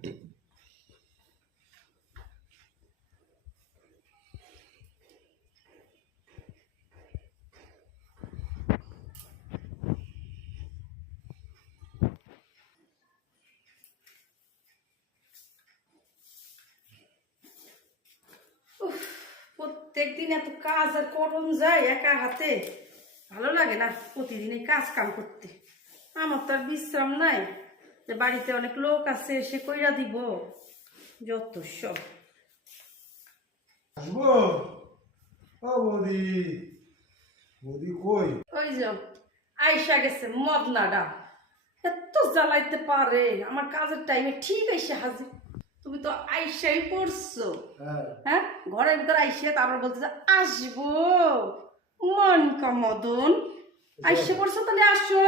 প্রত্যেক দিন এত কাজ আর করম যায় একা হাতে ভালো লাগে না প্রতিদিন কাজ কাম করতে আমার তো আর বিশ্রাম নাই বাড়িতে অনেক লোক আছে এসে কইরা দিব যত সব আসবো তুমি তো হ্যাঁ।, হ্যাঁ ঘরের ভিতরে আইসে তারপর বলতেছে আসবো মন কামদন আচ্ছা। আইসে পড়ছো তাহলে আসো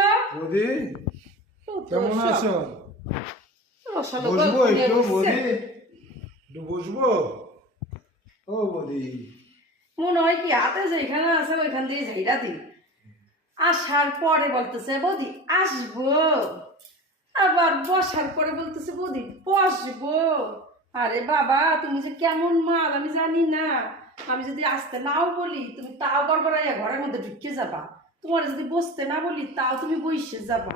কেমন আছো বৌদি বসবো আসার পরে বলতেছে বৌদি আসব আবার বসার পরে বলতেছে বৌদি বসবো আরে বাবা তুমি যে কেমন মাল আমি জানি না আমি যদি আসতে নাও বলি তুমি তাও গড়বড়াইয়া ঘরের মধ্যে ঢুকিয়ে যাবা তোমার যদি বসতে না বলি তাও তুমি বসে যাবা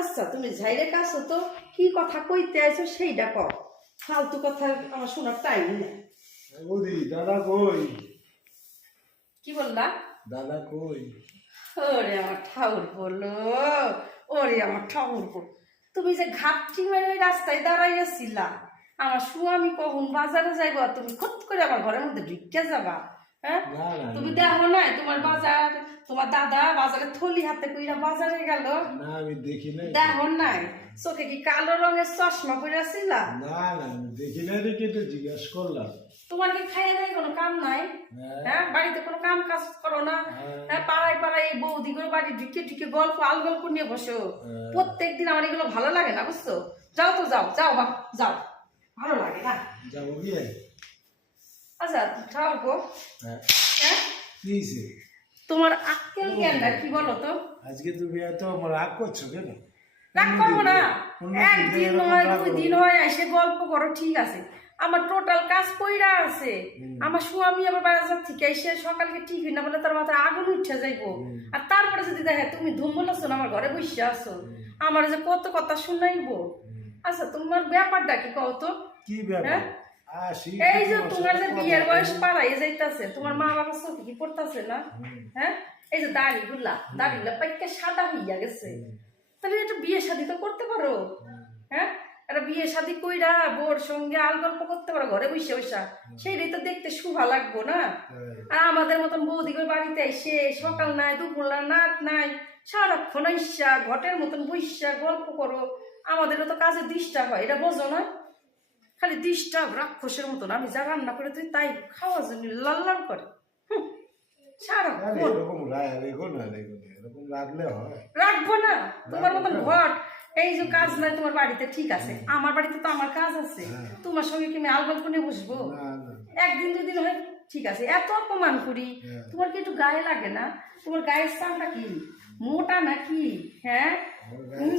আচ্ছা তুমি ঝাইরে কাছো তো কি কথা কইতে আইছো সেইটা কও ফালতু কথা আমার শোনার টাইম নেই ওদি দাদা কই কি বললা দাদা কই ওরে আমার ঠাউর বলো ওরে আমার ঠাউর বলো তুমি যে ঘাপটি মেরে ওই রাস্তায় দাঁড়াইয়াছিলা আমার সুয়ামি কখন বাজারে যাইবা তুমি খত করে আমার ঘরের মধ্যে ঢুকিয়া যাবা হ্যাঁ তুমি দেখো নাই তোমার বাজার তোমার দাদা বাজারে থলি হাতে কইরা বাজারে গেল দেখো নাই চোখে কি কালো রঙের চশমা পরে তোমার কি খাইয়ে দেয় কোনো কাম নাই হ্যাঁ, হ্যাঁ বাড়িতে কোনো কাম কাজ করো না হ্যাঁ, হ্যাঁ পাড়ায় পাড়ায় বৌদি করে বাড়ি ঢুকে ঢুকে গল্প আল গল্প নিয়ে বসো হ্যাঁ। প্রত্যেক দিন আমার এগুলো ভালো লাগে না বুঝছো যাও তো যাও যাও বা যাও ভালো লাগে না যাবো আচ্ছা হ্যাঁ, হ্যাঁ? তোমার আক্কেল কি বলো তো আজকে করছো কেন রাগ করবো না একদিন হয় দুই দিন হয় এসে গল্প করো ঠিক আছে আমার টোটাল কাজ পইরা আছে আমার স্বামী আমার বাজার থেকে এসে সকালকে ঠিক হই না বলে তার মাথায় আগুন উঠে যাইব আর তারপরে যদি দেখে তুমি ধুম বলেছো আমার ঘরে বসে আছো আমার যে কত কথা শুনাইব আচ্ছা তোমার ব্যাপারটা কি কত কি ব্যাপার হ্যাঁ? হ্যাঁ, এই যে তোমার যে বিয়ের বয়স পালাই যাইতাছে তোমার মা বাবা চোখে কি পড়তাছে না হ্যাঁ এই যে দাড়ি গুলা দাড়ি গুলা পাইকা সাদা হইয়া গেছে তাহলে এটা বিয়ে শাদি তো করতে পারো হ্যাঁ একটা বিয়ে শাদি কইরা বোর সঙ্গে আল গল্প করতে পারো ঘরে বসে বসা সেইটাই তো দেখতে শুভা লাগবো না আর আমাদের মতন বৌদিগর বাড়িতে এসে সকাল নাই দুপুর নাত নাই সারাক্ষণ ঈর্ষা ঘটের মতন বৈশা গল্প করো আমাদেরও তো কাজে দৃষ্টা হয় এটা বোঝো না খালি ডিস্টার্ব রাক্ষসের মতন আমি যা রান্না করে তুই তাই খাওয়ার জন্য লাল্লাল করে রাখবো না তোমার মতন ঘট এই যে কাজ তোমার বাড়িতে ঠিক আছে আমার বাড়িতে তো আমার কাজ আছে হ্যাঁ। তোমার সঙ্গে কি আমি বসবো একদিন দুদিন ঠিক আছে এত করি হ্যাঁ। তোমার কি একটু গায়ে লাগে না তোমার গায়ের চামড়া কি মোটা নাকি হ্যাঁ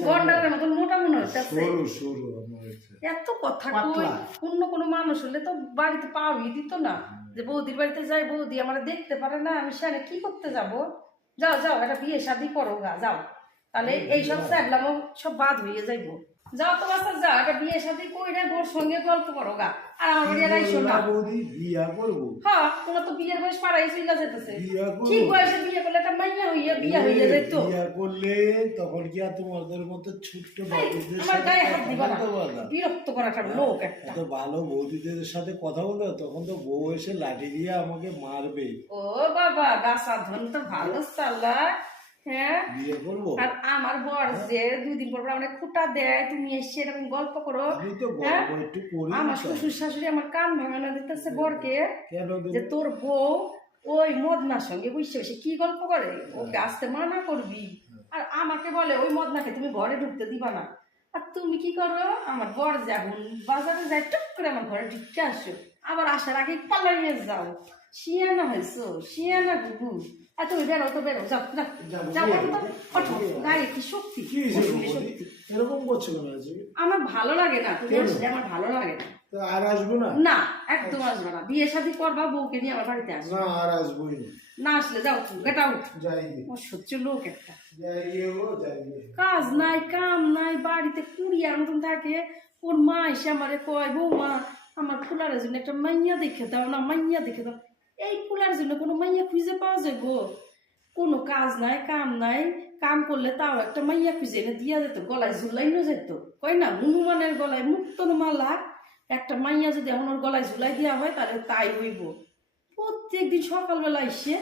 গন্ডালের মতন মোটা মনে হচ্ছে এত কথা কই অন্য কোনো মানুষ হলে তো বাড়িতে পাওয়াই দিত না যে বৌদির বাড়িতে যাই বৌদি আমরা দেখতে পারে না আমি সেখানে কি করতে যাব যাও যাও একটা বিয়ে শাদি করো গা যাও তাহলে এইসব চাইলামও সব বাদ হয়ে যাইবো যাও তোমার সাথে যাও একটা বিয়ে সাথে সঙ্গে গল্প করো গা আর আমার শোনা বিয়া করব হ্যাঁ তো বিয়ের বয়স যেতেছে ঠিক বয়সে বিয়ে করলে মাইয়া হইয়া বিয়া হইয়া বিয়া করলে তখন কি আর তোমাদের মতো বাবুদের আমার গায়ে হাত না বিরক্ত করা একটা হ্যাঁ, লোক একটা তো ভালো বৌদিদের সাথে কথা বলো তখন তো বউ এসে লাঠি দিয়ে আমাকে মারবে ও বাবা গাছা ধন তো ভালো চাল্লা হ্যাঁ আর আমার বর হ্যাঁ। যে পর গল্প করো হ্যাঁ? আমার শ্বশুর শাশুড়ি আমার কান ভাঙানো দিতেছে হ্যাঁ। বরকে যে তোর বউ ওই মদনার সঙ্গে বুঝছে বসে কি গল্প করে ওকে আসতে মানা করবি আর আমাকে বলে ওই মদনাকে তুমি ঘরে ঢুকতে দিবা না আর তুমি কি করো আমার বর যখন বাজারে যায় টুক করে আমার ঘরে ঢিকে আসো আবার আসার আগে পালাইয়ে যাও শিয়ানা হয়েছো শিয়ানা গুগু এত বেরো তো বেরো যাও যাও কি শক্তি এরকম করছো আমার ভালো লাগে না তুমি আমার ভালো লাগে না আর আসবো না না একদম আসবো না বিয়ে শাদি করবা বউকে নিয়ে আমার বাড়িতে আসবো না আর না আসলে যাও সহ্য লোক একটা কাজ নাই কাম নাই বাড়িতে কুড়িয়ার মতন থাকে ওর মা এসে আমারে কয় বৌমা আমার ফুলার জন্য একটা মাইয়া দেখে দাও না মাইয়া দেখে দাও এই ফুলার জন্য কোনো মাইয়া খুঁজে পাওয়া যায় গো কোনো কাজ নাই কাম নাই কাম করলে তাও একটা মাইয়া খুঁজে এনে দিয়া যেত গলায় ঝুলাইনো যেত কয় না হনুমানের গলায় মুক্তন মালা একটা মাইয়া যদি এখন ওর গলায় ঝুলাই দেওয়া হয় তাহলে তাই হইব প্রত্যেক দিন সকালবেলা এসে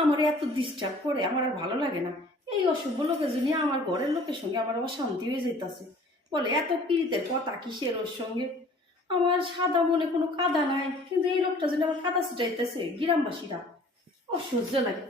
আমার এত ডিস্টার্ব করে আমার আর ভালো লাগে না এই অসভ্য লোকের জন্য আমার ঘরের লোকের সঙ্গে আমার অশান্তি হয়ে যেতেছে বলে এত পীড়িতের কথা কিসের ওর সঙ্গে আমার সাদা মনে কোনো কাদা নাই কিন্তু এই লোকটা যেন আমার কাদা ছিটাইতেছে গ্রামবাসীরা অসহ্য লাগে